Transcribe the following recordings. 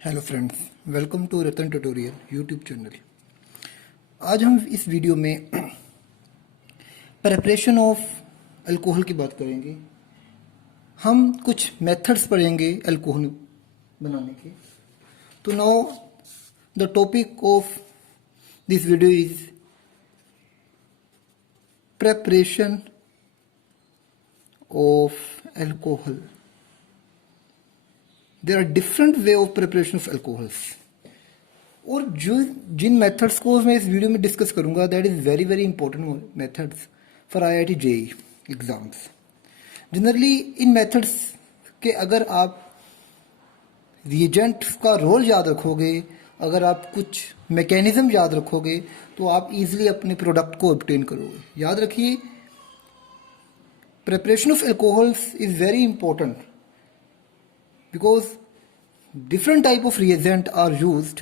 Hello friends, welcome to Ratan tutorial YouTube channel. आज हम इस वीडियो में प्रिपरेशन ऑफ अल्कोहल की बात करेंगे। हम कुछ मेथड्स पढ़ेंगे अल्कोहल बनाने के। तो now the topic of this video is preparation of alcohol. There are different way of preparation of alcohols. और जो जिन मेथड्स को मैं इस वीडियो में डिस्कस करूंगा that is very very important methods for IIT JEE exams. Generally in methods के अगर आप रिएजेंट का रोल याद रखोगे, अगर आप कुछ मैकेनिज्म याद रखोगे तो आप इजीली अपने प्रोडक्ट को ऑब्टेन करोगे। याद रखिए, preparation of alcohols is very important because different type of reagent are used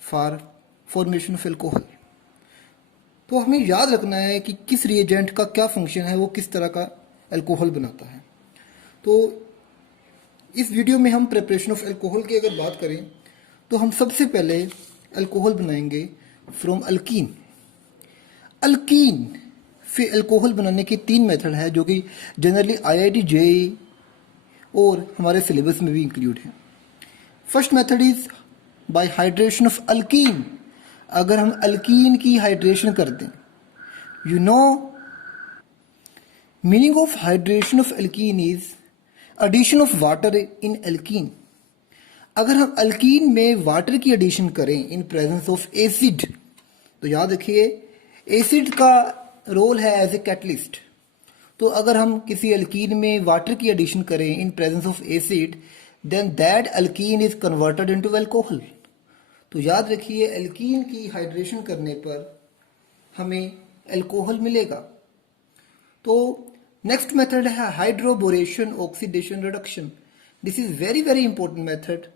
for formation of alcohol। तो हमें याद रखना है कि किस रिएजेंट का क्या फंक्शन है, वो किस तरह का अल्कोहल बनाता है। तो इस वीडियो में हम प्रिपरेशन ऑफ अल्कोहल की अगर बात करें तो हम सबसे पहले अल्कोहल बनाएंगे फ्रॉम अल्कीन। अल्कीन से अल्कोहल बनाने के 3 मेथड है जो कि जनरली IIT JEE और हमारे सिलेबस में भी इंक्लूड है। First method is by hydration of alkyne. अगर हम अल्कीन की हाइड्रेशन कर दें, you know meaning of hydration of alkene is addition of water in alkyne. अगर हम अल्कीन में वाटर की एडिशन करें इन प्रेजेंस ऑफ एसिड, तो याद रखिए एसिड का रोल है एज ए कैटलिस्ट। तो अगर हम किसी अल्कीन में वाटर की एडिशन करें इन presence of acid, then that alkene is converted into alcohol. तो याद रखिए अल्कीन की हाइड्रेशन करने पर हमें अल्कोहल मिलेगा। तो नेक्स्ट मेथड है hydroboration oxidation reduction. This is very very important method.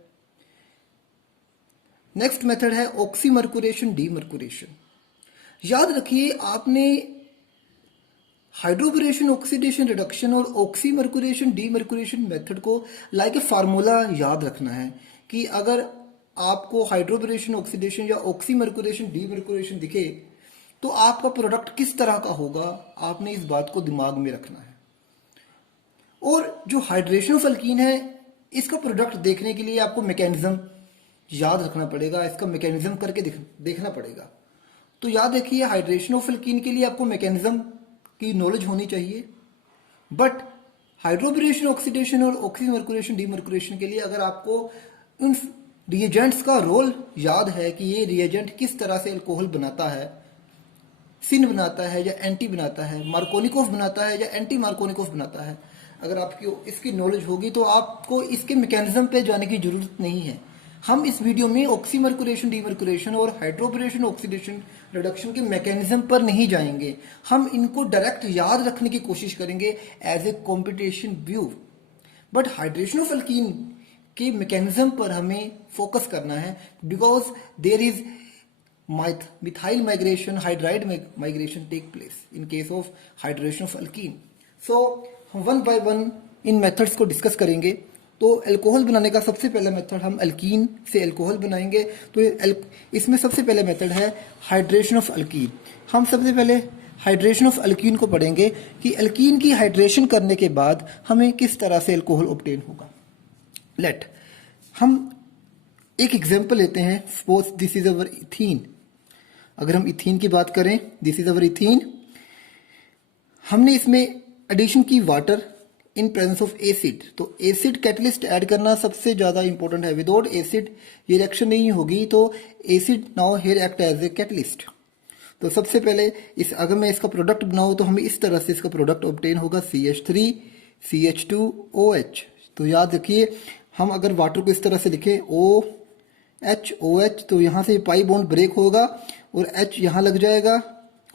Next method है ऑक्सीमर्कुरेशन डीमर्कुरेशन। याद रखिए आपने हाइड्रोबोरेशन ऑक्सीडेशन रिडक्शन और ऑक्सीमर्कुरेशन डीमर्कुरेशन मेथड को लाइक ए फार्मूला याद रखना है कि अगर आपको हाइड्रोबोरेशन ऑक्सीडेशन या ऑक्सीमर्कुरेशन डीमर्कुरेशन दिखे तो आपका प्रोडक्ट किस तरह का होगा, आपने इस बात को दिमाग में रखना है। और जो हाइड्रेशन ऑफ अल्कीन है, इसका प्रोडक्ट देखने के लिए आपको मैकेनिज्म याद रखना पड़ेगा, इसका मैकेनिज्म करके देखना पड़ेगा। तो याद रखिए हाइड्रेशन ऑफ अल्कीन के लिए आपको मैकेनिज्म की नॉलेज होनी चाहिए, बट हाइड्रोबोरेशन ऑक्सीडेशन और ऑक्सीमर्कुरेशन डीमर्कुरेशन के लिए अगर आपको उन रिएजेंट्स का रोल याद है कि ये रिएजेंट किस तरह से अल्कोहल बनाता है, सिन बनाता है या एंटी बनाता है, मार्कोनिकोव बनाता है या एंटी मार्कोनिकोव बनाता है, अगर आपकी इसकी नॉलेज होगी तो आपको इसके मैकेनिज्म पे जाने की जरूरत नहीं है। हम इस वीडियो में ऑक्सीमर्कुरेशन डीमर्कुरेशन और हाइड्रोबोरेशन ऑक्सीडेशन रिडक्शन के मैकेनिज्म पर नहीं जाएंगे, हम इनको डायरेक्ट याद रखने की कोशिश करेंगे as a competition view. But hydration of alkyne के मैकेनिज्म पर हमें फोकस करना है because there is methyl migration, hydride migration take place in case of hydration of alkene. So one by one in methods को discuss करेंगे। तो alcohol बनाने का सबसे पहला मेथड हम अल्कीन से अल्कोहल बनाएंगे। तो इसमें सबसे पहला मेथड है हाइड्रेशन ऑफ अल्कीन। हम सबसे पहले हाइड्रेशन ऑफ अल्कीन को पढ़ेंगे कि अल्कीन की हाइड्रेशन करने के बाद हमें किस तरह से अल्कोहल ऑब्टेन होगा। हम एक एग्जांपल लेते हैं। Suppose this is our ethene. अगर हम इथीन की बात करें, दिस इज अवर इथीन। हमने इसमें एडिशन की water in presence of acid. तो एसिड कैटलिस्ट ऐड करना सबसे ज्यादा इंपॉर्टेंट है। विदाउट एसिड ये रिएक्शन नहीं होगी, तो acid now here act as a catalyst. तो सबसे पहले अगर मैं इसका प्रोडक्ट बनाऊं तो हमें इस तरह से इसका प्रोडक्ट ऑब्टेन होगा CH3 CH2OH। तो याद रखिए हम अगर वाटर को इस तरह से लिखें OH तो यहाँ से पाई बॉन्ड ब्रेक होगा और H यहाँ लग जाएगा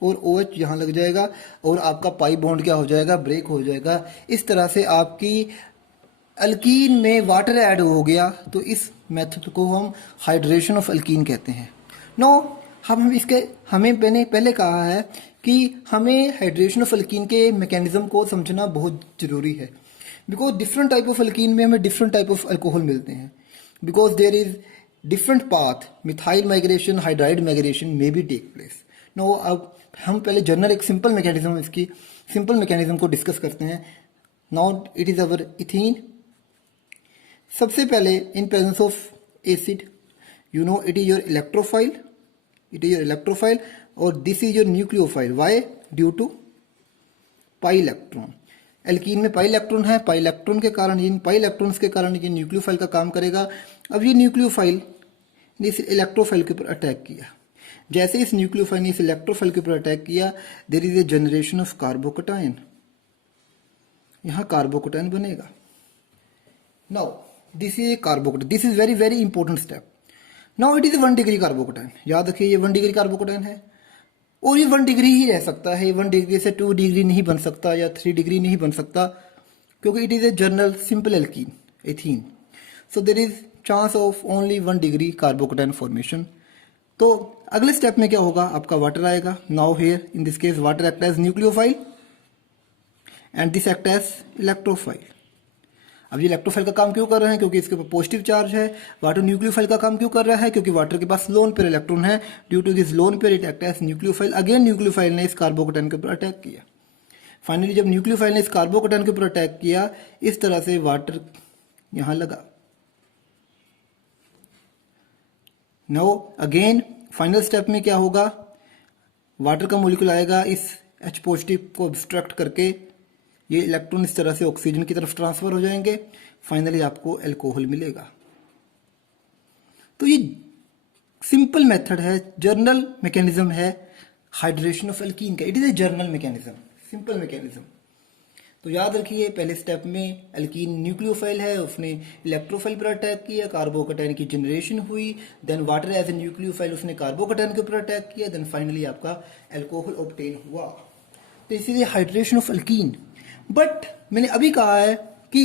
और OH यहाँ लग जाएगा और आपका पाई बॉन्ड क्या हो जाएगा, ब्रेक हो जाएगा। इस तरह से आपकी अल्कीन में वाटर ऐड हो गया। तो इस मेथड को हम हाइड्रेशन ऑफ अल्कीन कहते हैं। नो हमें मैंने पहले कहा है कि हमें हाइड्रेशन ऑफ अल्कीन के मैकेनिज्म को समझना बहुत ज़रूरी है। Because different type of alkyne में हमें डिफरेंट टाइप ऑफ अल्कोहल मिलते हैं, because there is different path methyl migration hydride migration may be take place. now अब हम पहले जनरल एक सिंपल मैकेनिज्म इसकी सिंपल मैकेनिज्म को डिस्कस करते हैं. Now it is our ethene. सबसे पहले in presence of acid you know it is your electrophile, it is your electrophile और this is your nucleophile. Why? Due to pi electron. Alkene में pi electron है, pi electron के कारण इन pi electrons के कारण ये न्यूक्लियोफाइल का काम करेगा. अब ये न्यूक्लियोफाइल ने इस इलेक्ट्रोफाइल के ऊपर अटैक किया. जैसे इस न्यूक्लियोफाइल ने इस इलेक्ट्रोफाइल के ऊपर अटैक किया, there is A generation of carbocation. यहाँ कार्बोकटायन बनेगा. Now this is A carbocation. This is very very important step. Now it is 1 degree carbocation. याद रखिए ये 1 डिग्री कार्बोकटायन है और ये 1 डिग्री ही रह सकता है. ये 1 डिग्री से 2 डिग्री नहीं बन सकता या 3 डिग्री नहीं बन सकता क्योंकि it is a general simple alkene ethene. So there is chance of only 1 degree carbocation formation. तो अगले स्टेप में क्या होगा, आपका वाटर आएगा. Now here in this case water act as nucleophile and this act as electrophile. अब ये electrophile का काम क्यों कर रहे हैं, क्योंकि इसके ऊपर पॉजिटिव चार्ज है. वाटर न्यूक्लियोफाइल का काम क्यों कर रहा है, क्योंकि वाटर के पास लोन पेयर इलेक्ट्रॉन है. Due to this lone pair it act as nucleophile. Again nucleophile ने इस कार्बोकटायन के ऊपर अटैक किया. फाइनली जब न्यूक्लियोफाइल ने इस कार्बोकटायन के ऊपर अटैक किया, इस तरह से वाटर यहां लगा. नाउ अगेन फाइनल स्टेप में क्या होगा, वाटर का मोलिक्यूल आएगा इस H पॉजिटिव को ऑब्स्ट्रक्ट करके, ये इलेक्ट्रॉन इस तरह से ऑक्सीजन की तरफ ट्रांसफर हो जाएंगे. फाइनली आपको अल्कोहल मिलेगा. तो ये सिंपल मेथड है, जर्नल मैकेनिज्म है हाइड्रेशन ऑफ एल्कीन का. It is a journal mechanism, simple mechanism. तो याद रखिए पहले स्टेप में एल्कीन न्यूक्लियोफाइल है, उसने इलेक्ट्रोफाइल पर अटैक किया, कार्बोकटायन की जनरेशन हुई. Then water as a nucleophile उसने कार्बोकटायन के ऊपर अटैक किया. देन फाइनली आपका अल्कोहल ऑब्टेन हुआ. तो इसीलिए हाइड्रेशन ऑफ एल्कीन. बट मैंने अभी कहा है कि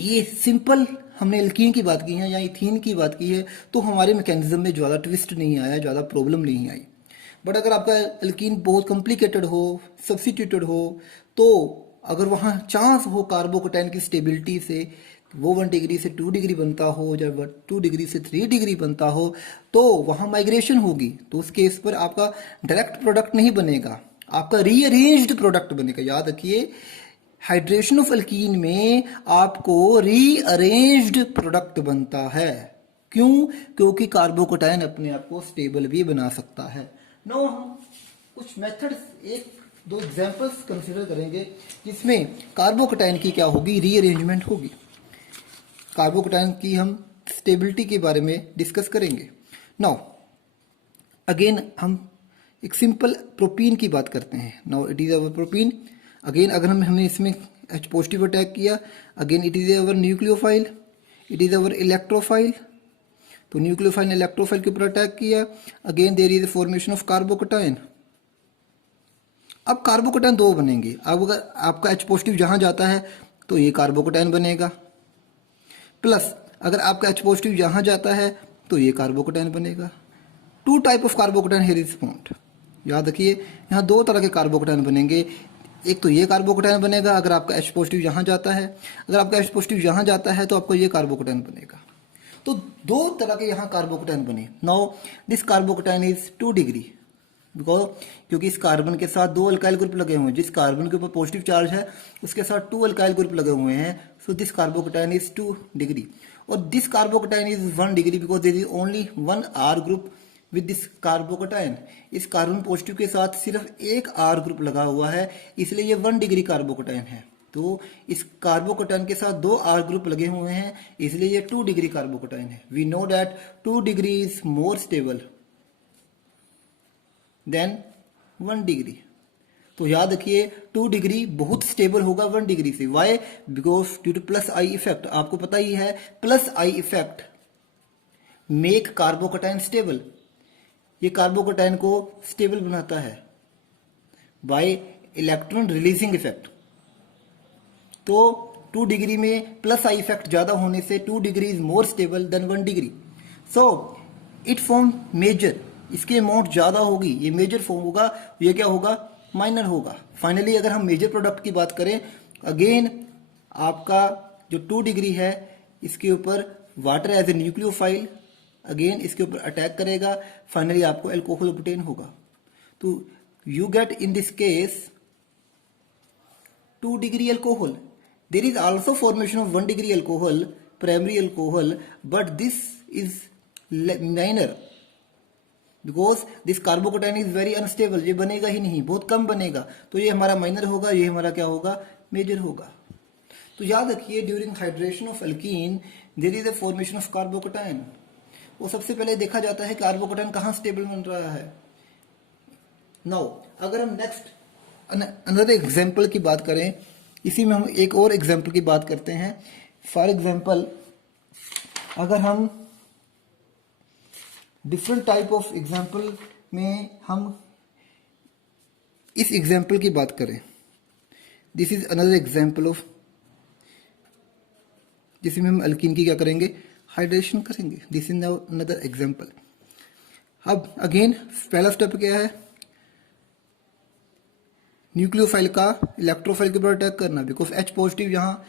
ये सिंपल हमने एल्कीन की बात की है या इथीन की बात की है, तो हमारे मैकेनिज्म में ज़्यादा ट्विस्ट नहीं आया, ज़्यादा प्रॉब्लम नहीं आई. बट अगर आपका एल्कीन बहुत कॉम्प्लिकेटेड हो, सब्स्टिट्यूटेड हो, तो अगर वहाँ चांस हो कार्बोकटायन की स्टेबिलिटी से वो 1 डिग्री से 2 डिग्री बनता हो, जब 2 डिग्री से 3 डिग्री बनता हो, तो वहाँ माइग्रेशन होगी. तो उस केस पर आपका डायरेक्ट प्रोडक्ट नहीं बनेगा, आपका रीअरेंज्ड प्रोडक्ट बनेगा. याद रखिए हाइड्रेशन ऑफ एल्कीन में आपको रीअरेंज्ड प्रोडक्ट बनता है. क्यों? क्योंकि कार्बोकटायन अपने आप को स्टेबल भी बना सकता है. नो हम कुछ मेथड्स, 1-2 एग्जांपल्स कंसीडर करेंगे जिसमें कार्बोकटायन की क्या होगी, रीअरेंजमेंट होगी. कार्बोकटायन की हम स्टेबिलिटी के बारे में डिस्कस करेंगे. नाउ अगेन हम एक सिंपल प्रोपीन की बात करते हैं. Now it is our propene. Again अगर हमने इसमें H पॉजिटिव अटैक किया, again it is our nucleophile, it is our electrophile. तो न्यूक्लियोफाइल ने इलेक्ट्रोफाइल के ऊपर अटैक किया. Again there is formation of carbocation. अब कार्बोकटायन 2 बनेंगे. अब अगर आपका H पॉजिटिव जहां जाता है तो ये कार्बोकटायन बनेगा, प्लस अगर आपका H पॉजिटिव जहां जाता है तो ये कार्बोकटायन बनेगा. 2 type of carbocation here is found. याद रखिए यहाँ 2 तरह के कार्बोकटायन बनेंगे. एक तो ये कार्बोकटायन बनेगा अगर आपका H पॉजिटिव यहाँ जाता है, अगर आपका H पॉजिटिव यहाँ जाता है तो आपको ये कार्बोकटायन बनेगा. तो 2 तरह के यहाँ कार्बोकटायन बने. Now this carbocation is 2 degree because क्योंकि इस कार्बन के साथ 2 अल्काइल ग्रुप लगे हुए हैं. जिस कार्बन के ऊपर पॉजिटिव चार्ज है उसके साथ 2 अल्काइल ग्रुप लगे हुए हैं. So this carbocation is 2 degree. और this carbocation is 1 degree because there is only 1 R group with this carbocation. इस कार्बन पॉजिटिव के साथ सिर्फ एक R ग्रुप लगा हुआ है, इसलिए ये 1 डिग्री कार्बोकटायन है. तो इस कार्बोकटायन के साथ 2 R ग्रुप लगे हुए हैं, इसलिए ये 2 डिग्री कार्बोकटायन है. We know that 2 degree is more stable then 1 degree. तो याद रखिए 2 डिग्री बहुत स्टेबल होगा 1 डिग्री से. Y? Because due two plus I effect. आपको पता ही है plus I effect make carbocation stable. ये कार्बोकटायन को स्टेबल बनाता है बाय इलेक्ट्रॉन रिलीजिंग इफेक्ट. तो 2 डिग्री में प्लस आई इफेक्ट ज्यादा होने से 2 degree is more stable then 1 degree. So it form major. इसकी अमाउंट ज्यादा होगी, ये मेजर फॉर्म होगा, ये क्या होगा, माइनर होगा. फाइनली अगर हम मेजर प्रोडक्ट की बात करें, अगेन आपका जो 2 डिग्री है इसके ऊपर water as a nucleophile, again इसके ऊपर अटैक करेगा, फाइनली आपको एल्कोहल ऑब्टेन होगा। तो you get in this case 2 degree alcohol. There is also formation of 1 degree alcohol, primary alcohol, but this is minor because this carbocation is very unstable. ये बनेगा ही नहीं, बहुत कम बनेगा, तो ये हमारा माइनर होगा, ये हमारा क्या होगा, मेजर होगा। तो याद रखिए during hydration of alkene there is a formation of carbocation. वो सबसे पहले देखा जाता है कार्बोकेटाइन कहाँ स्टेबल बन रहा है। नाउ अगर हम नेक्स्ट अनदर एग्जाम्पल की बात करें, इसी में हम एक और एग्जाम्पल की बात करते हैं। फॉर एग्जाम्पल अगर हम डिफरेंट टाइप ऑफ एग्जाम्पल में हम इस एग्जाम्पल की बात करें, this is another example of, जिसमें हम अल्कीन की क्या करेंगे, हाइड्रेशन करेंगे। This is now another example. अब अगेन पहला स्टेप क्या है, न्यूक्लियोफाइल का इलेक्ट्रोफाइल के ऊपर अटैक करना, बिकॉज H पॉजिटिव यहाँ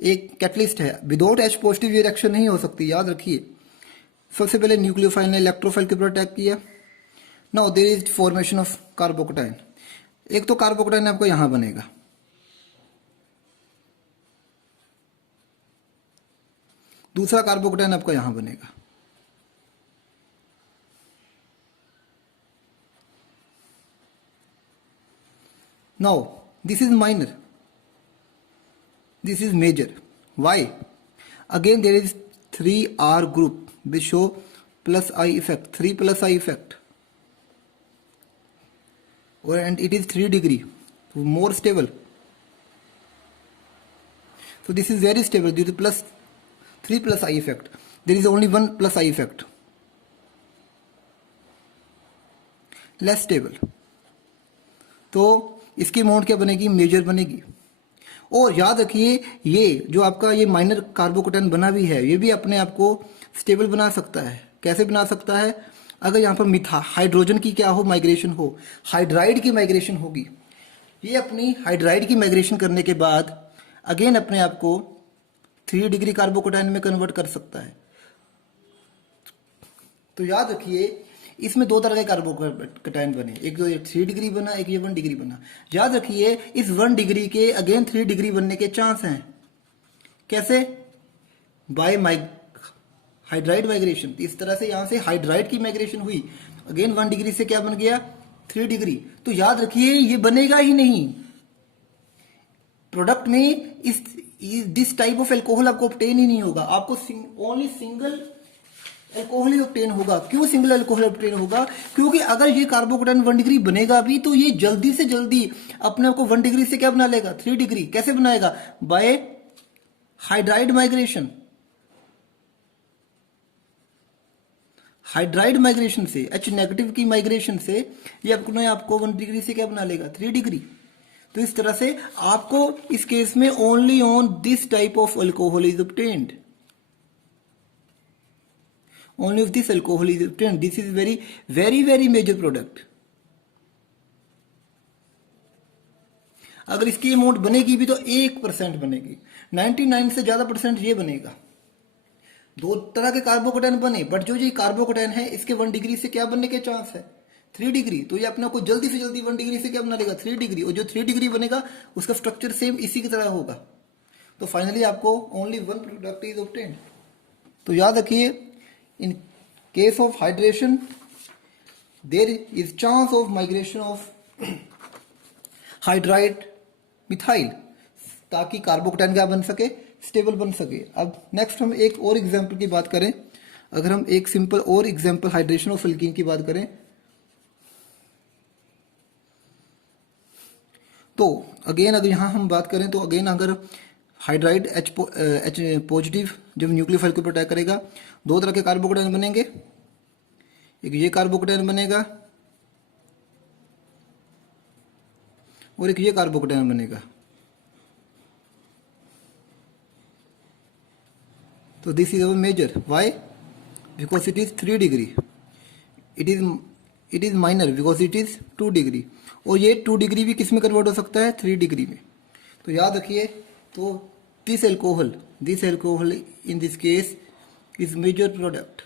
एक कैटलिस्ट है, विदाउट H पॉजिटिव ये रिएक्शन नहीं हो सकती, याद रखिए। सबसे पहले न्यूक्लियोफाइल ने इलेक्ट्रोफाइल के ऊपर अटैक किया। Now there is formation of carbocation. एक तो कार्बोकेटाइन आपको यहां बनेगा, दूसरा कार्बोकेटाइन आपको यहां बनेगा। Now this is minor, this is major. Why? Again there is 3R group which show plus I effect, 3 plus I effect, and it is 3 degree, so more stable. So this is very stable due to plus 3 plus I effect. There is only 1 plus I effect, less stable. तो इसकी amount क्या बनेगी, major बनेगी। और याद रखिए ये जो आपका ये माइनर कार्बोकेटाइन बना भी है, ये भी अपने आप को स्टेबल बना सकता है। कैसे बना सकता है, अगर यहाँ पर हाइड्रोजन की क्या हो, माइग्रेशन हो, हाइड्राइड की माइग्रेशन होगी, ये अपनी हाइड्राइड की माइग्रेशन करने के बाद अगेन अपने आप को 3 डिग्री कार्बोकेटाइन में कन्वर्ट कर सकता है। तो याद रखिए इसमें 2 तरह के कार्बोकेटाइन बने, एक जो 3 डिग्री बना, एक ये 1 डिग्री बना। याद रखिए इस 1 डिग्री के अगेन 3 डिग्री बनने के चांस हैं। कैसे? Bye hydride migration. इस तरह से यहां से हाइड्राइड की माइग्रेशन हुई, अगेन 1 डिग्री से क्या बन गया, 3 डिग्री। तो याद रखिए ये बनेगा ही नहीं प्रोडक्ट में, दिस टाइप ऑफ एल्कोहल आपको ऑब्टेन ही नहीं होगा। आपको ओनली सिंगल एल्कोहल ही ऑब्टेन होगा। क्यों सिंगल एल्कोहल ऑब्टेन होगा? क्योंकि अगर ये कार्बोकेटाइन 1 डिग्री बनेगा भी तो ये जल्दी से जल्दी अपने आप को 1 डिग्री से क्या बना लेगा, 3 डिग्री। कैसे बनाएगा? Bye hydride migration. Hydride migration से, H नेगेटिव की माइग्रेशन से ये आपको 1 डिग्री से क्या बना लेगा, 3 डिग्री। तो इस तरह से आपको इस केस में only on this type of alcohol is obtained, only if this alcohol is obtained. This is very major product. अगर इसकी अमाउंट बनेगी भी तो 1% बनेगी, 99 से ज्यादा परसेंट ये बनेगा। 2 तरह के कार्बोकेटाइन बने, बट जो ये कार्बोकेटाइन है इसके 1 डिग्री से क्या बनने के चांस है, 3 डिग्री। तो ये अपने को जल्दी से जल्दी 1 डिग्री से क्या बना लेगा, 3 डिग्री। और जो 3 डिग्री बनेगा उसका स्ट्रक्चर सेम इसी की तरह होगा। तो फाइनली आपको ओनली 1 प्रोडक्ट इज ऑब्टेन्ड। तो याद रखिए in case of hydration there is chance of migration of hydride methyl, ताकि कार्बोकेटाइन क्या बन सके, स्टेबल बन सके। अब नेक्स्ट हम एक और एग्जांपल की बात करें। अगर हम एक सिंपल और एग्जांपल हाइड्रेशन ऑफ एल्कीन की बात करें तो अगेन अगर यहां हम बात करें तो अगेन अगर हाइड्राइड H पॉजिटिव जब न्यूक्लियोफाइल के ऊपर अटैक करेगा, 2 तरह के कार्बोकेटाइन बनेंगे, एक ये कार्बोकेटाइन बनेगा और एक ये कार्बोकेटाइन बनेगा। तो this is our major. Why? Because it is 3 degree. It is minor because it is 2 degree. और ये 2 डिग्री भी किस में कन्वर्ट हो सकता है, 3 डिग्री में। तो याद रखिए, तो this alcohol in this case is major product.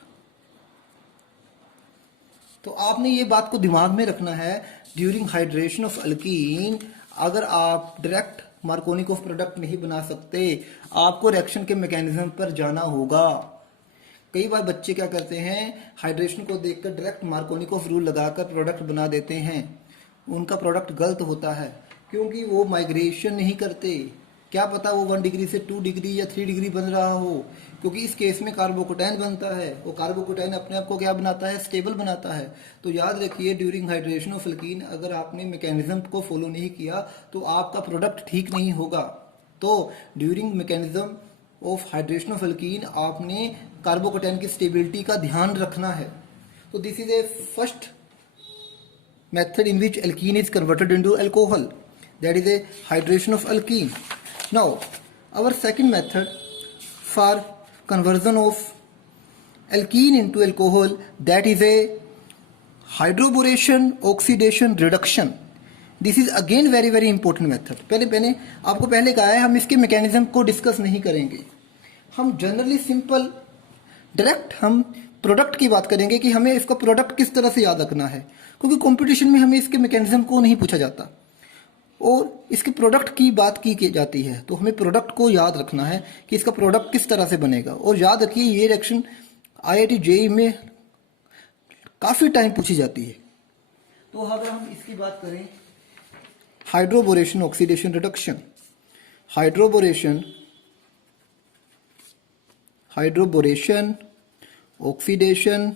तो आपने ये बात को दिमाग में रखना है, ड्यूरिंग हाइड्रेशन ऑफ अल्कीन अगर आप डायरेक्ट मार्कोनिकोव प्रोडक्ट नहीं बना सकते, आपको रिएक्शन के मैकेनिज्म पर जाना होगा। कई बार बच्चे क्या करते हैं, हाइड्रेशन को देखकर डायरेक्ट मार्कोनिकोव रूल लगाकर प्रोडक्ट बना देते हैं। उनका प्रोडक्ट गलत होता है क्योंकि वो माइग्रेशन नहीं करते। क्या पता वो 1 डिग्री से 2 डिग्री या 3 डिग्री बन रहा हो, क्योंकि इस केस में कार्बोकोटाइन बनता है। वो कार्बोकोटाइन अपने आप को क्या बनाता है, स्टेबल बनाता है। तो याद रखिए, ड्यूरिंग हाइड्रेशन ऑफ अल्कीन अगर आपने मैकेनिज्म को फॉलो नहीं किया तो आपका प्रोडक्ट ठीक नहीं होगा। तो during mechanism of hydration of alkyne आपने कार्बोकोटाइन की स्टेबिलिटी का ध्यान रखना है। तो this is A first method in which alkene is converted into alcohol, that is a hydration of alkene. Now our second method for conversion of alkene into alcohol, that is a hydroboration oxidation reduction. This is again very very important method. मैंने आपको पहले कहा है हम इसके mechanism को discuss नहीं करेंगे। हम जनरली सिंपल डायरेक्ट हम प्रोडक्ट की बात करेंगे कि हमें इसका प्रोडक्ट किस तरह से याद रखना है, क्योंकि कंपटीशन में हमें इसके मैकेनिज्म को नहीं पूछा जाता और इसके प्रोडक्ट की बात की जाती है। तो हमें प्रोडक्ट को याद रखना है कि इसका प्रोडक्ट किस तरह से बनेगा। और याद रखिए ये रिएक्शन IIT JEE में काफ़ी टाइम पूछी जाती है। तो अगर हम इसकी बात करें, hydroboration oxidation reduction, hydroboration oxidation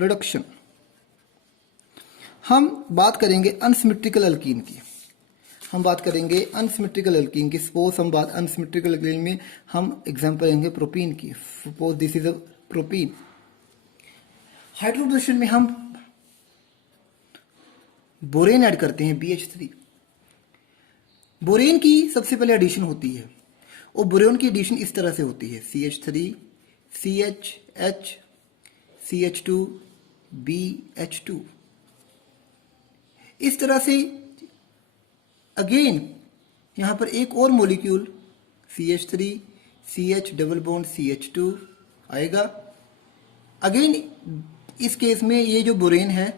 reduction, हम बात करेंगे अनसिमेट्रिकल अल्कीन की। हम बात करेंगे अनसिमेट्रिकल अल्कीन की। सपोज हम बात अनसिमेट्रिकल अल्कीन में हम एग्जांपल लेंगे प्रोपीन की। Suppose this is a propene. Hydroboration में हम बोरेन ऐड करते हैं BH3। बोरेन की सबसे पहले एडिशन होती है और बोरेन की एडिशन इस तरह से होती है CH3 CHH CH2 BH2। इस तरह से अगेन यहां पर एक और molecule CH3 CH double bond CH2 आएगा। अगेन इस केस में ये जो बोरेन है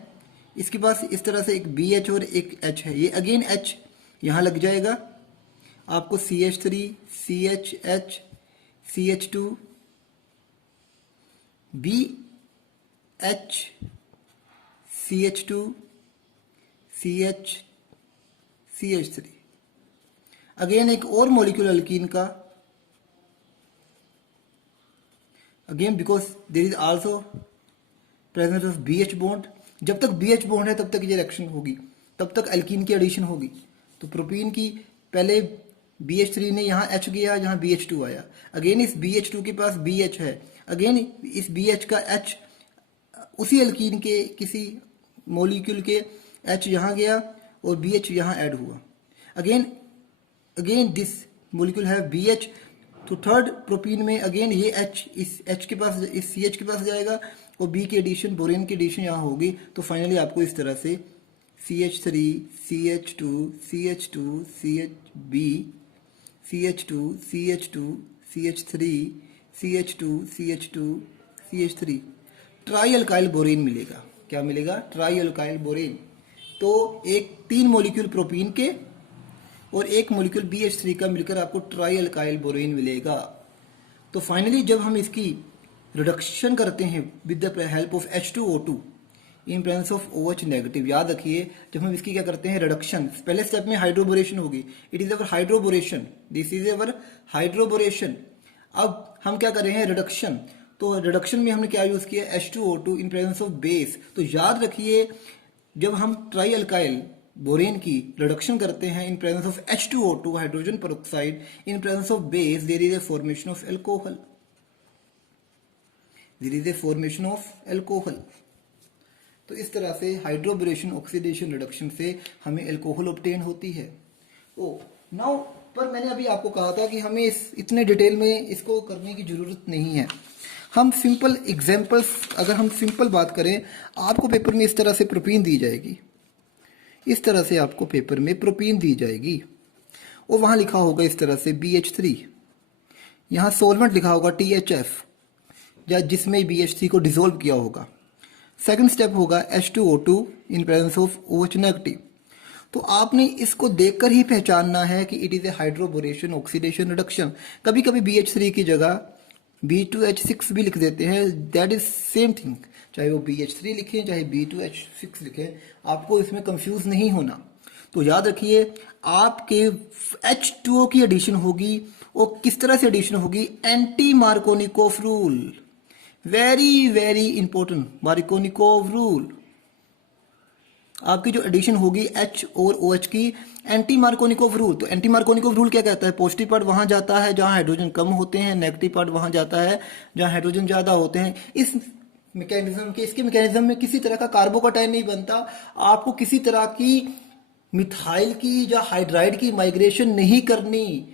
इसके पास इस तरह से एक BH और एक H है, ये अगेन H यहां लग जाएगा। आपको CH3 CHH CH2 BH CH2 CH3 again एक और मॉलिक्यूल अल्कीन का, again because there is also presence of BH bond. जब तक BH बॉन्ड है तब तक ये रिएक्शन होगी, तब तक अल्कीन की एडिशन होगी। तो प्रोपीन की पहले BH3 ने यहाँ H गया, यहाँ BH2 आया। अगेन इस BH2 के पास BH है, अगेन इस BH का H उसी अल्कीन के किसी मॉलिक्यूल के H यहाँ गया और BH यहाँ ऐड हुआ। अगेन दिस मॉलिक्यूल है BH। तो थर्ड प्रोपीन में अगेन ये H इस H के पास, इस CH के पास जाएगा और B की एडिशन, बोरेन की एडिशन यहाँ होगी। तो फाइनली आपको इस तरह से CH3 CH2 CH2 CHB CH2 CH2 CH3 CH2 CH2 CH3 try alkyl borane मिलेगा। क्या मिलेगा? Try alkyl borane. तो एक 3 मॉलिक्यूल प्रोपीन के और एक मॉलिक्यूल BH3 का मिलकर आपको ट्राई अल्काइल बोरेन मिलेगा। तो फाइनली जब हम इसकी रिडक्शन करते हैं with the help of H2O2 in presence of OH negative, याद रखिए जब हम इसकी क्या करते हैं रिडक्शन, पहले स्टेप में हाइड्रोबोरेशन होगी। It is our hydroboration, this is our hydroboration. अब हम क्या कर रहे हैं? रिडक्शन। तो रिडक्शन में हमने क्या यूज किया? H2O2 in presence of base. तो याद रखिए जब हम ट्राई अल्काइल बोरेन की रिडक्शन करते हैं in presence of H2O2 hydrogen peroxide in presence of base, there is a formation of alcohol, there is a formation of alcohol. तो इस तरह से हाइड्रोबोरेशन ऑक्सीडेशन रिडक्शन से हमें अल्कोहल ऑब्टेन होती है। ओ नाउ पर मैंने अभी आपको कहा था कि हमें इतने डिटेल में इसको करने की जरूरत नहीं है। हम सिंपल एग्जांपल्स, अगर हम सिंपल बात करें, आपको पेपर में इस तरह से प्रोपीन दी जाएगी, इस तरह से आपको पेपर में प्रोपीन दी जाएगी और वहां लिखा होगा इस तरह से BH3, यहाँ सोलवेंट लिखा होगा THF, या जिसमें BH3 को डिसोल्व किया होगा। सेकंड स्टेप होगा H2O2 in presence of OH negative. तो आपने इसको देखकर ही पहचानना है कि it is a hydroboration oxidation reduction. कभी कभी BH3 की जगह B2H6 भी लिख देते हैं, दैट इज सेम थिंग, चाहे वो BH3 लिखें चाहे B2H6 लिखें, आपको इसमें कंफ्यूज नहीं होना। तो याद रखिए आपके H2O की एडिशन होगी, और किस तरह से एडिशन होगी, anti Markovnikov rule, very very important Markovnikov rule. आपकी जो एडिशन होगी H और OH की, एंटी मार्कोनिकोव रूल। तो एंटी मार्कोनिकोव रूल क्या कहता है, पॉजिटिव पार्ट वहां जाता है जहां हाइड्रोजन कम होते हैं, नेगेटिव पार्ट वहां जाता है जहां हाइड्रोजन ज्यादा होते हैं। इसके मैकेनिज्म में किसी तरह का कार्बोकैटायन नहीं बनता, आपको किसी तरह की मिथाइल की या हाइड्राइड की माइग्रेशन नहीं करनी,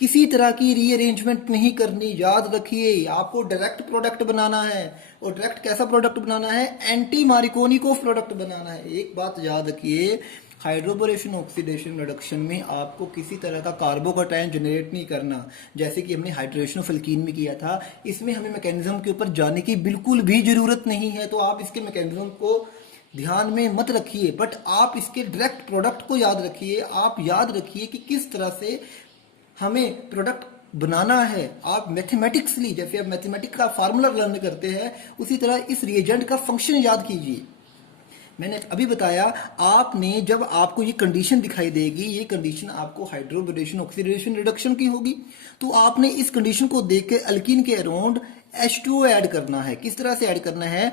किसी तरह की रीअरेंजमेंट नहीं करनी। याद रखिए आपको डायरेक्ट प्रोडक्ट बनाना है, और डायरेक्ट कैसा प्रोडक्ट बनाना है, एंटी मार्कोनिकोव प्रोडक्ट बनाना है। एक बात याद रखिए, हाइड्रोबोरेशन ऑक्सीडेशन रिडक्शन में आपको किसी तरह का कार्बोकैटायन जनरेट नहीं करना, जैसे कि हमने हाइड्रेशन ऑफ एल्कीन में किया था। इसमें हमें मैकेनिज्म के ऊपर जाने की बिल्कुल भी जरूरत नहीं है, तो आप इसके मैकेनिज्म को ध्यान में मत रखिए, बट आप इसके डायरेक्ट प्रोडक्ट को याद रखिए। आप याद रखिए कि किस तरह से हमें प्रोडक्ट बनाना है। आप मैथमेटिक्सली, जैसे आप मैथमेटिक्स का फार्मूला लर्न करते हैं, उसी तरह इस रिएजेंट का फंक्शन याद कीजिए। मैंने अभी बताया, आपने जब आपको ये कंडीशन दिखाई देगी, ये कंडीशन आपको हाइड्रोबोरेशन ऑक्सीडेशन रिडक्शन की होगी, तो आपने इस कंडीशन को देख के अल्कीन के अराउंड H2O ऐड करना है। किस तरह से ऐड करना है,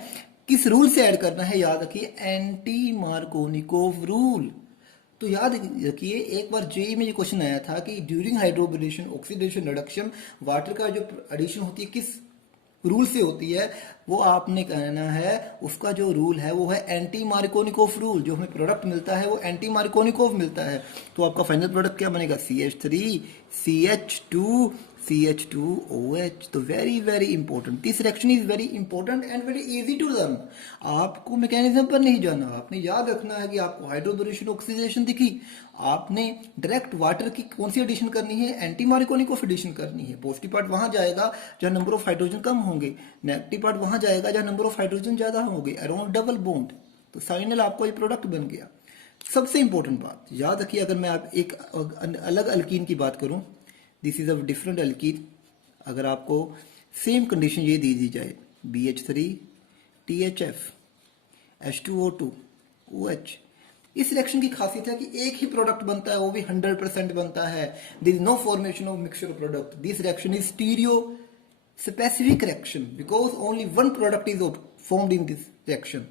किस रूल से ऐड करना है, याद रखिए एंटी मार्कोनिकोव रूल। तो याद रखिए एक बार जेई में ये क्वेश्चन आया था कि during hydroboration oxidation reduction water का जो एडिशन होती है किस रूल से होती है, वो आपने कहना है उसका जो रूल है वो है एंटी मार्कोनिकोव रूल। जो हमें प्रोडक्ट मिलता है वो एंटी मार्कोनिकोव मिलता है। तो आपका फाइनल प्रोडक्ट क्या बनेगा, CH3 CH2 CH2OH। तो very very important, this reaction is very important and very easy to learn. आपको मैकेनिज्म पर नहीं जाना, आपने याद रखना है कि आपको हाइड्रोबोरेशन ऑक्सीडेशन दिखी, आपने डायरेक्ट वाटर की कौन सी एडिशन करनी है, एंटी मार्कोनिकोव एडिशन करनी है। पॉजिटिव पार्ट वहां जाएगा जहां नंबर ऑफ हाइड्रोजन कम होंगे, नेगेटिव पार्ट वहां जाएगा जहां नंबर ऑफ हाइड्रोजन ज्यादा होंगे, अराउंड डबल बॉन्ड। तो फाइनल आपको ये प्रोडक्ट बन गया। सबसे इंपॉर्टेंट बात याद रखिए, अगर मैं आप एक अलग अल्कीन की बात करूं, this is a different alkyne, अगर आपको सेम कंडीशन ये दी दी जाए, BH3 THF H2O2 OH, इस रिएक्शन की खासियत है कि एक ही प्रोडक्ट बनता है, वो भी 100% बनता है। There is no formation of mixture product, this reaction is stereo specific reaction because only one product is formed in this reaction.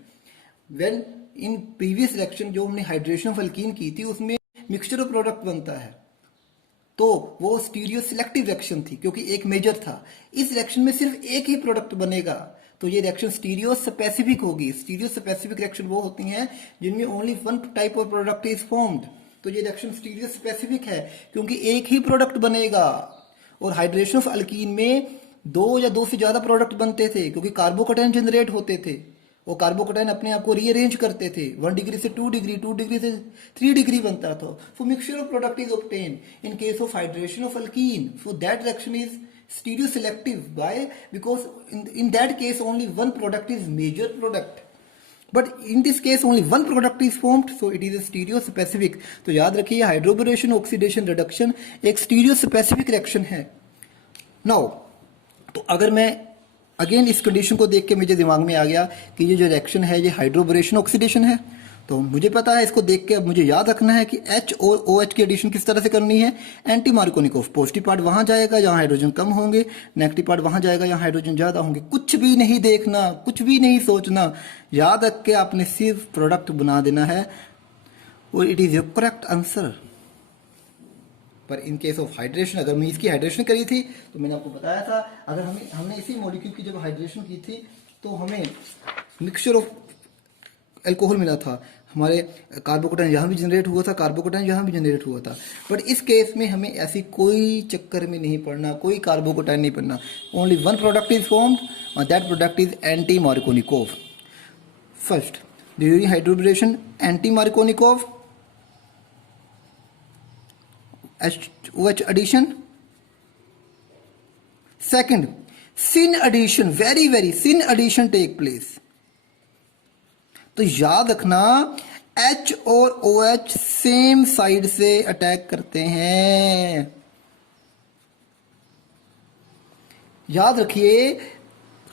When in previous reaction जो हमने हाइड्रेशन ऑफ एल्कीन की थी उसमें मिक्सचर ऑफ प्रोडक्ट बनता है, तो वो stereo selective reaction थी क्योंकि एक मेजर था। इस रिएक्शन में सिर्फ एक ही प्रोडक्ट बनेगा, तो ये रिएक्शन स्टीरियो स्पेसिफिक होगी। स्टीरियो स्पेसिफिक रिएक्शन वो होती हैं जिनमें only one type of product is formed. तो ये रिएक्शन स्टीरियो स्पेसिफिक है क्योंकि एक ही प्रोडक्ट बनेगा। और हाइड्रेशन ऑफ अल्कीन में दो या दो से ज्यादा प्रोडक्ट बनते थे क्योंकि कार्बोकैटायन जनरेट होते थे, वो कार्बोकैटायन अपने आप को रीअरेंज करते थे, 1 डिग्री से 2 डिग्री, 2 डिग्री से 3 डिग्री बनता था। So mixture of product is obtain in case of hydration of alkene. So that reaction is stereo selective. Why? Because in that case only one product is major product, but in this case only one product is formed, so it is a stereo specific. तो याद रखिए hydroboration oxidation reduction एक stereo specific reaction है। Now तो अगर मैं again इस condition को देख के मुझे दिमाग में आ गया कि ये जो रिएक्शन है ये हाइड्रोबोरेशन ऑक्सीडेशन है, तो मुझे पता है इसको देख के अब मुझे याद रखना है कि H और OH की एडिशन किस तरह से करनी है। एंटी मार्कोनिकोव, पॉजिटिव पार्ट वहां जाएगा जहां हाइड्रोजन कम होंगे, नेगेटिव पार्ट वहां जाएगा जहां हाइड्रोजन ज्यादा होंगे। कुछ भी नहीं देखना, कुछ भी नहीं सोचना, याद रख के आपने सिर्फ प्रोडक्ट बना देना है और it is your correct answer. पर इन केस ऑफ हाइड्रेशन, अगर मैं इसकी हाइड्रेशन करी थी तो मैंने आपको बताया था, अगर हमने इसी मॉलिक्यूल की जब हाइड्रेशन की थी तो हमें मिक्सचर ऑफ अल्कोहल मिला था, हमारे कार्बोकैटायन यहाँ भी जनरेट हुआ था, कार्बोकैटायन यहाँ भी जनरेट हुआ था। बट इस केस में हमें ऐसी कोई चक्कर में नहीं पड़ना, कोई कार्बोकैटायन नहीं पड़ना। Only one product is formed और that product is anti Markovnikov. First during hydroboration anti Markovnikov OH addition second, syn addition, very very syn addition take place. तो याद रखना H और OH सेम साइड से attack करते हैं। याद रखिए,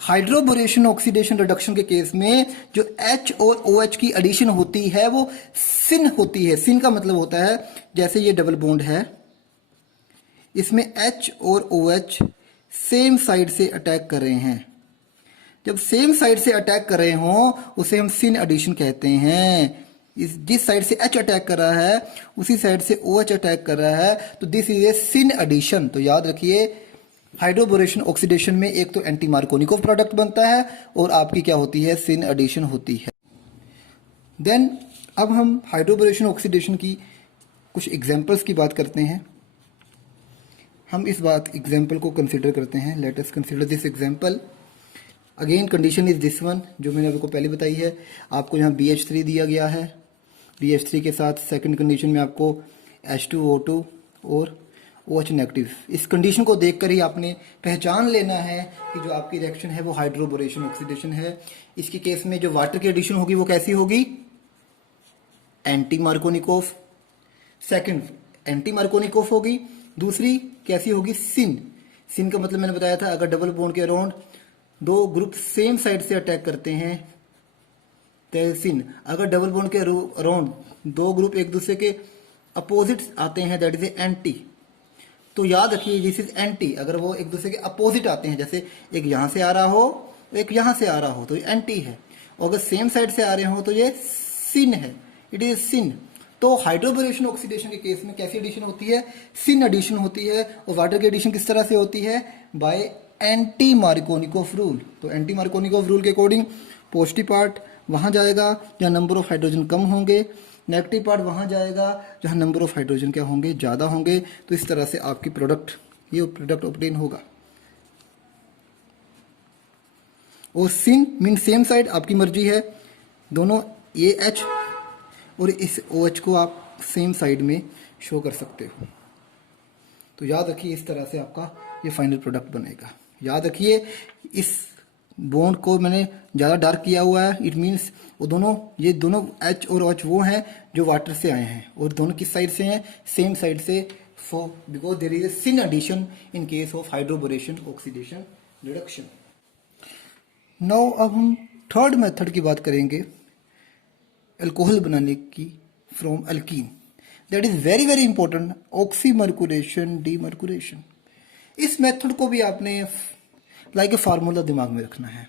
हाइड्रोबोरेशन ऑक्सीडेशन रिडक्शन के केस में जो H और OH की एडिशन होती है वो सिन होती है। सिन का मतलब होता है जैसे ये डबल बॉन्ड है, इसमें H और OH सेम साइड से अटैक कर रहे हैं। जब सेम साइड से अटैक कर रहे हों उसे हम सिन एडिशन कहते हैं। जिस साइड से H अटैक कर रहा है उसी साइड से OH अटैक कर रहा है, तो this is a syn addition. तो याद रखिए, हाइड्रोबोरेशन ऑक्सीडेशन में एक तो एंटी मार्कोनिकोव प्रोडक्ट बनता है और आपकी क्या होती है, सिन एडिशन होती है। देन अब हम हाइड्रोबोरेशन ऑक्सीडेशन की कुछ एग्जांपल्स की बात करते हैं। हम इस बात एग्जांपल को कंसीडर करते हैं। Let us consider this example. Again condition is this one, जो मैंने आपको पहले बताई है। आपको यहाँ BH3 दिया गया है, BH3 के साथ सेकंड कंडीशन में आपको H2O2 और OH नेगेटिव। इस कंडीशन को देखकर ही आपने पहचान लेना है कि जो आपकी रिएक्शन है वो हाइड्रोबोरेशन ऑक्सीडेशन है। इसके केस में जो वाटर की एडिशन होगी वो कैसी होगी, anti Markovnikov. Second anti Markovnikov होगी। दूसरी कैसी होगी, सिन। सिन का मतलब मैंने बताया था, अगर डबल बॉन्ड के अराउंड दो ग्रुप सेम साइड से अटैक करते हैं तो सिन। अगर डबल बॉन्ड के अराउंड दो ग्रुप एक दूसरे के अपोजिट आते हैं, दैट इज ए एंटी। तो याद रखिए दिस इज एंटी। अगर वो एक दूसरे के अपोजिट आते हैं, जैसे एक यहां से आ रहा हो एक यहां से आ रहा हो, तो ये एंटी है। और अगर सेम साइड से आ रहे हो तो ये सिन है, इट इज सिन। तो हाइड्रोबोरेशन ऑक्सीडेशन के केस में कैसी एडिशन होती है, सिन एडिशन होती है। और वाटर की एडिशन किस तरह से होती है, बाय एंटी मार्कोनिकोव रूल। तो एंटी मार्कोनिकोव रूल के अकॉर्डिंग पॉजिटिव पार्ट वहां जाएगा जहां नंबर ऑफ हाइड्रोजन कम होंगे, नेगेटिव पार्ट वहां जाएगा जहां नंबर ऑफ हाइड्रोजन क्या होंगे, ज्यादा होंगे। तो इस तरह से आपकी ये प्रोडक्ट ऑब्टेन होगा। और सिन मीन सेम साइड, आपकी मर्जी है, दोनों ये H और इस OH को आप सेम साइड में शो कर सकते हो। तो याद रखिए, इस तरह से आपका ये फाइनल प्रोडक्ट बनेगा। याद रखिए, इस बॉन्ड को मैंने ज़्यादा डार्क किया हुआ है, इट मीन्स ये दोनों H और OH वो हैं जो वाटर से आए हैं, और दोनों किस साइड से हैं, सेम साइड से। Because there is a syn addition in case of hydroboration oxidation reduction. Now अब हम थर्ड मेथड की बात करेंगे, अल्कोहल बनाने की from alkene. That is very very important, oxymercuration demercuration. इस मेथड को भी आपने लाइक ए फार्मूला दिमाग में रखना है।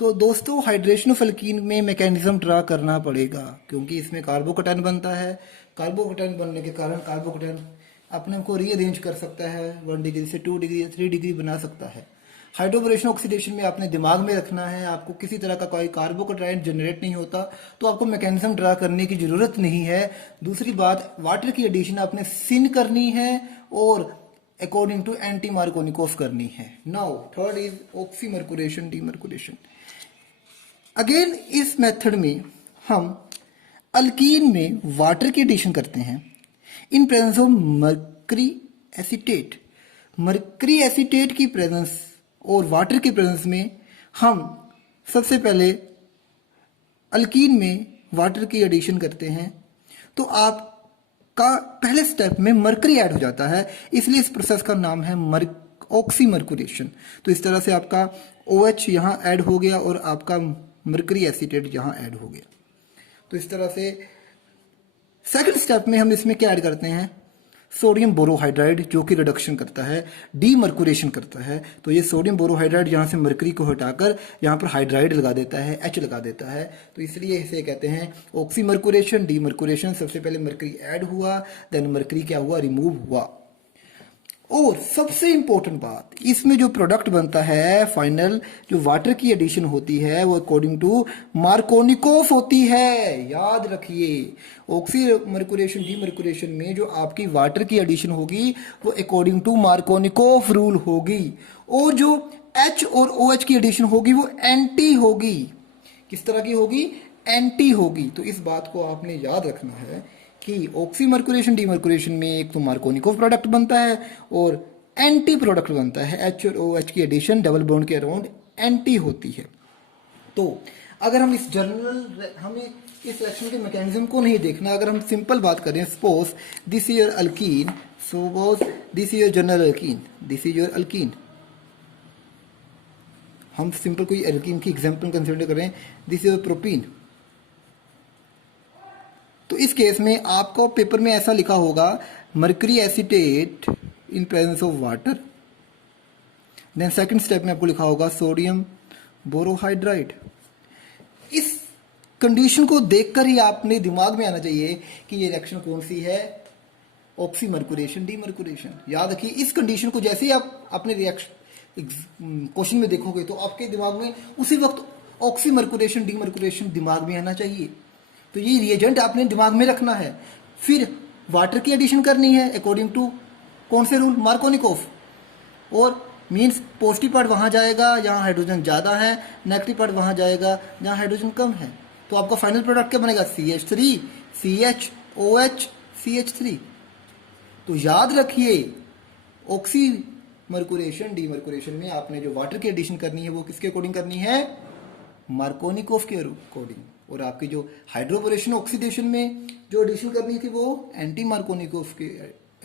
तो दोस्तों, हाइड्रेशन ऑफ अल्कीन में मैकेनिज्म ड्रा करना पड़ेगा, क्योंकि इसमें कार्बोकैटायन बनता है। कार्बोकैटायन बनने के कारण कार्बोकैटायन अपने को रीअरेंज कर सकता है, 1 डिग्री से 2 डिग्री या 3 डिग्री बना सकता है। हाइड्रोबोरेशन ऑक्सीडेशन में आपने दिमाग में रखना है, आपको किसी तरह का कोई कार्बोकैटायन जनरेट नहीं होता, तो आपको मैकेनिज्म ड्रा करने की जरूरत नहीं है। दूसरी बात, वाटर की एडिशन आपने सिन करनी है और अकॉर्डिंग टू एंटी मार्कोनिकोव करनी है। Now third is oxymercuration demercuration. Again इस मेथड में हम अल्कीन में वाटर की एडिशन करते हैं in presence of mercury acetate. Mercury acetate की प्रेजेंस और वाटर की प्रेजेंस में हम सबसे पहले अल्कीन में वाटर की एडिशन करते हैं, तो आपका पहले स्टेप में मर्करी ऐड हो जाता है, इसलिए इस प्रोसेस का नाम है ऑक्सीमर्कुरेशन। तो इस तरह से आपका OH यहाँ ऐड हो गया और आपका मर्करी एसीटेट यहाँ ऐड हो गया। तो इस तरह से सेकंड स्टेप में हम इसमें क्या ऐड करते हैं, सोडियम बोरोहाइड्राइड, जो कि रिडक्शन करता है, डीमर्कुरेशन करता है। तो ये सोडियम बोरोहाइड्राइड यहाँ से मर्करी को हटाकर यहाँ पर हाइड्राइड लगा देता है, H लगा देता है। तो इसलिए इसे कहते हैं ऑक्सीमर्कुरेशन डीमर्कुरेशन। सबसे पहले मर्करी ऐड हुआ, देन मर्करी क्या हुआ, रिमूव हुआ। और सबसे इंपॉर्टेंट बात, इसमें जो प्रोडक्ट बनता है फाइनल, जो वाटर की एडिशन होती है, वो अकॉर्डिंग टू मार्कोनिकोव होती है। याद रखिए, ऑक्सीमर्कुरेशन डीमर्कुरेशन में जो आपकी वाटर की एडिशन होगी वो अकॉर्डिंग टू मार्कोनिकोव रूल होगी, और जो H और OH की एडिशन होगी वो एंटी होगी। किस तरह की होगी, एंटी होगी। तो इस बात को आपने याद रखना है कि ऑक्सीमर्कुरेशन डीमर्कुरेशन में एक तो मार्कोनिकोव प्रोडक्ट बनता है और एंटी प्रोडक्ट बनता है। H और OH की एडिशन डबल बॉन्ड के अराउंड एंटी होती है। तो अगर हम इस जर्नल हमें इस रिएक्शन के मैकेनिज्म को नहीं देखना, अगर हम सिंपल बात करें, suppose this is your alkyne, suppose this is your general alkyne, this is your alkyne, हम सिंपल कोई एल्कीन की एग्जांपल कंसीडर करें, दिस इज प्रोपीन। तो इस केस में आपको पेपर में ऐसा लिखा होगा mercury acetate in presence of water, then second step में आपको लिखा होगा सोडियम बोरोहाइड्राइड। इस कंडीशन को देखकर ही आपने दिमाग में आना चाहिए कि ये रिएक्शन कौन सी है, ऑक्सीमर्कुरेशन डीमर्कुरेशन। याद रखिए, इस कंडीशन को जैसे ही आप अपने रिएक्शन क्वेश्चन में देखोगे तो आपके दिमाग में उसी वक्त ऑक्सीमर्कुरेशन डीमर्कुरेशन दिमाग में आना चाहिए। तो ये रिएजेंट आपने दिमाग में रखना है। फिर वाटर की एडिशन करनी है अकॉर्डिंग टू कौन से रूल, मार्कोनिकोफ, और मीन्स पॉजिटिव पार्ट वहाँ जाएगा जहाँ हाइड्रोजन ज़्यादा है, नेगेटिव पार्ट वहाँ जाएगा जहाँ हाइड्रोजन कम है। तो आपका फाइनल प्रोडक्ट क्या बनेगा, CH3 CHOH CH3। तो याद रखिए ऑक्सीमर्कुरेशन डीमर्कुरेशन में आपने जो वाटर की एडिशन करनी है वो किसके अकॉर्डिंग करनी है, मार्कोनिकोफ के अकॉर्डिंग। और आपकी जो हाइड्रोबोरेशन ऑक्सीडेशन में जो एडिशन करनी थी वो एंटी मार्कोनिकोफ के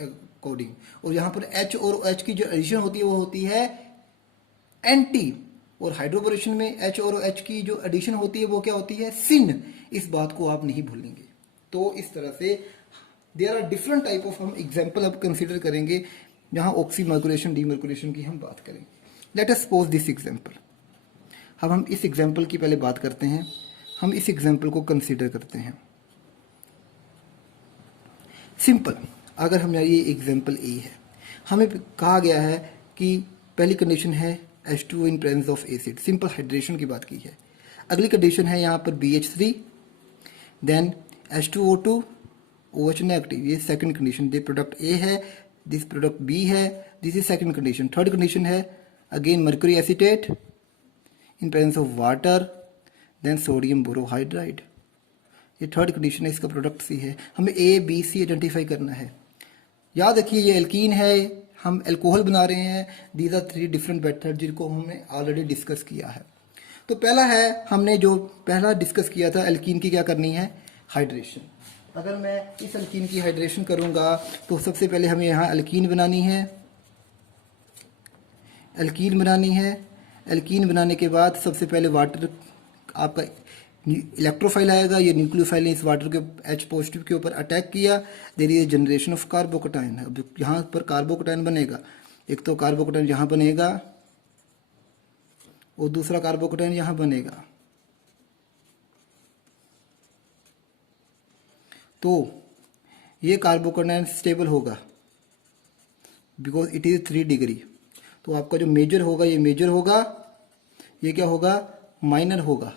अकॉर्डिंग। और यहाँ पर H और OH की जो एडिशन होती है वो होती है एंटी, और हाइड्रोबोरेशन में H और OH की जो एडिशन होती है वो क्या होती है, सिन। इस बात को आप नहीं भूलेंगे। तो इस तरह से there are different type of, हम एग्जाम्पल अब कंसिडर करेंगे जहाँ ऑक्सीमर्कुरेशन डीमर्कुरेशन की हम बात करेंगे। Let us suppose this example. अब हम इस एग्जाम्पल की पहले बात करते हैं, हम इस एग्जाम्पल को कंसीडर करते हैं। सिंपल, अगर हमारा ये एग्जाम्पल ए है, हमें कहा गया है कि पहली कंडीशन है H2O in presence of acid, simple hydration की बात की है। अगली कंडीशन है यहाँ पर BH3, then H2O2 OH negative, ये सेकंड कंडीशन। ये प्रोडक्ट ए है, दिस प्रोडक्ट बी है, this is second condition. Third condition है again mercury acetate in presence of water, then sodium borohydride, ये थर्ड कंडीशन है, इसका प्रोडक्ट सी है। हमें A B C आइडेंटिफाई करना है। याद रखिए ये एल्कीन है, हम अल्कोहल बना रहे हैं। दीज आर 3 डिफरेंट मेथड जिनको हमने ऑलरेडी डिस्कस किया है। तो पहला है, हमने जो पहला डिस्कस किया था एल्कीन की क्या करनी है, हाइड्रेशन। अगर मैं इस एल्कीन की हाइड्रेशन करूंगा तो सबसे पहले हमें यहाँ एल्कीन बनानी है, एल्कीन बनानी है। एल्कीन बनाने के बाद सबसे पहले वाटर, आपका इलेक्ट्रोफाइल आएगा, ये न्यूक्लियोफाइल ने इस वाटर के H पॉजिटिव के ऊपर अटैक किया, there is generation of carbocation. अब यहाँ पर कार्बोकटाइन बनेगा, एक तो कार्बोकटाइन यहाँ बनेगा और दूसरा कार्बोकटाइन यहाँ बनेगा। तो ये कार्बोकटाइन स्टेबल होगा बिकॉज इट इज 3 डिग्री। तो आपका जो मेजर होगा ये मेजर होगा, ये क्या होगा, माइनर होगा।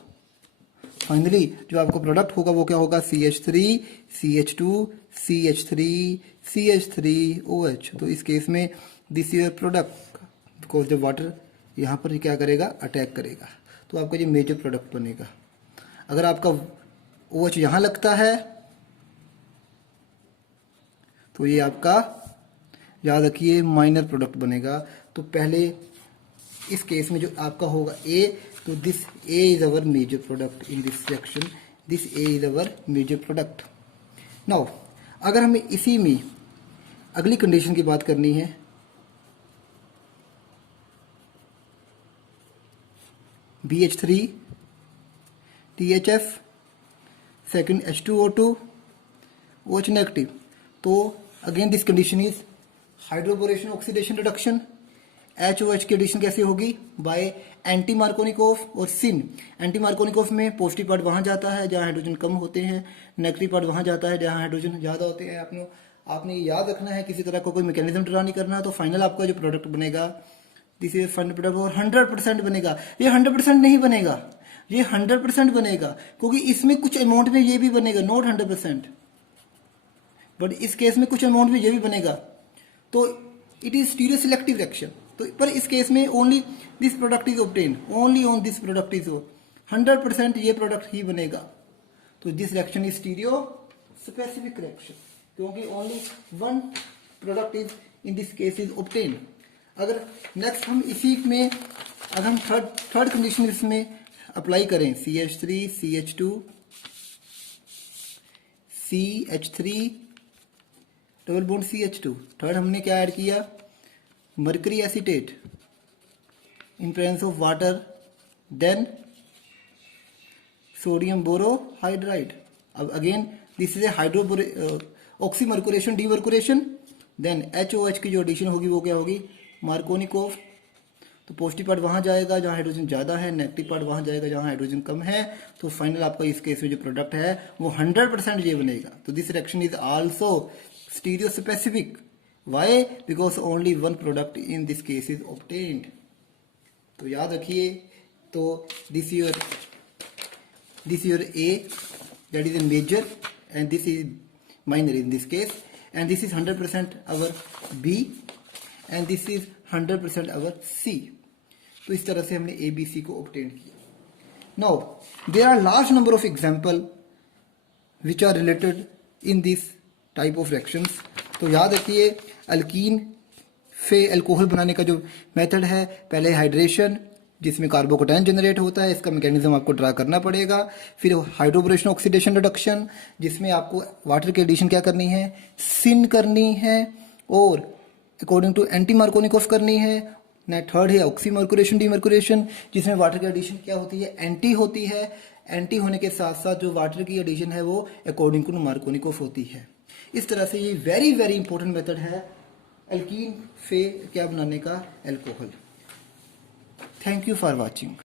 फाइनली जो आपका प्रोडक्ट होगा वो क्या होगा, CH3 CH2 CH3 CH3OH। तो इस केस में दिस इज प्रोडक्ट, बिकॉज जब वाटर यहाँ पर क्या करेगा, अटैक करेगा, तो आपका ये मेजर प्रोडक्ट बनेगा। अगर आपका OH यहाँ लगता है तो ये आपका, याद रखिए, माइनर प्रोडक्ट बनेगा। तो पहले इस केस में जो आपका होगा A, तो this A is our major product in this reaction, this A is our major product. Now अगर हमें इसी में अगली कंडीशन की बात करनी है, BH3 THF, second H2O2 OH negative. तो again this condition is hydroboration oxidation reduction. HOH की एडिशन कैसे होगी, बाय एंटी मार्कोनिकोफ और सिन। एंटी मार्कोनिकोफ में पॉजिटिव पार्ट वहाँ जाता है जहाँ हाइड्रोजन कम होते हैं, नेगेटिव पार्ट वहाँ जाता है जहाँ हाइड्रोजन ज़्यादा होते हैं। आपने याद रखना है, किसी तरह का कोई मैकेनिज्म ड्रा नहीं करना। तो फाइनल आपका जो प्रोडक्ट बनेगा, दिस इज फाइनल प्रोडक्ट, और 100% बनेगा। ये 100% नहीं बनेगा, ये 100% बनेगा, क्योंकि इसमें कुछ अमाउंट में ये भी बनेगा, नॉट 100%, बट इस केस में कुछ अमाउंट में ये भी बनेगा। तो it is stereo selective reaction. तो पर इस केस में only this product is obtain, only on this product is 100% ये प्रोडक्ट ही बनेगा। तो this reaction is stereo specific reaction, क्योंकि only one product is in this case is obtain. अगर नेक्स्ट हम इसी में अगर हम थर्ड कंडीशन इसमें अप्लाई करें, CH3 CH2 CH3 double bond CH2, third हमने क्या ऐड किया, mercury acetate in presence of water, then sodium borohydride. अब again this is a oxymercuration demercuration. Then HOH की जो एडिशन होगी वो क्या होगी, मार्कोनिकोव. तो पॉजिटिव पार्ट वहां जाएगा जहां हाइड्रोजन ज़्यादा है, नेगेटिव पार्ट वहां जाएगा जहां हाइड्रोजन कम है. तो फाइनल आपका इस केस में जो प्रोडक्ट है वो 100% ये बनेगा. तो this reaction is also stereospecific. Why? Because only one product in this case is obtained. तो याद रखिए, तो this your A, that is a major, and this is minor in this case, and this is 100% our B, and this is 100% our C. तो इस तरह से हमने A, B, C को obtain किया. Now there are large number of example which are related in this type of reactions. तो याद रखिए, अल्कीन से अल्कोहल बनाने का जो मेथड है, पहले हाइड्रेशन जिसमें कार्बोकेटायन जनरेट होता है, इसका मैकेनिज्म आपको ड्रा करना पड़ेगा. फिर हाइड्रोबोरेशन ऑक्सीडेशन रिडक्शन जिसमें आपको वाटर की एडिशन क्या करनी है, सिन करनी है और अकॉर्डिंग टू एंटी मार्कोनिकोव करनी है. थर्ड है ऑक्सीमर्कुरेशन डीमर्कुरेशन जिसमें वाटर की एडिशन क्या होती है, एंटी होती है. एंटी होने के साथ साथ जो वाटर की एडिशन है वो अकॉर्डिंग टू मार्कोनिकोव होती है. इस तरह से ये वेरी वेरी इंपॉर्टेंट मेथड है अल्कीन से क्या बनाने का, alcohol. Thank you for watching.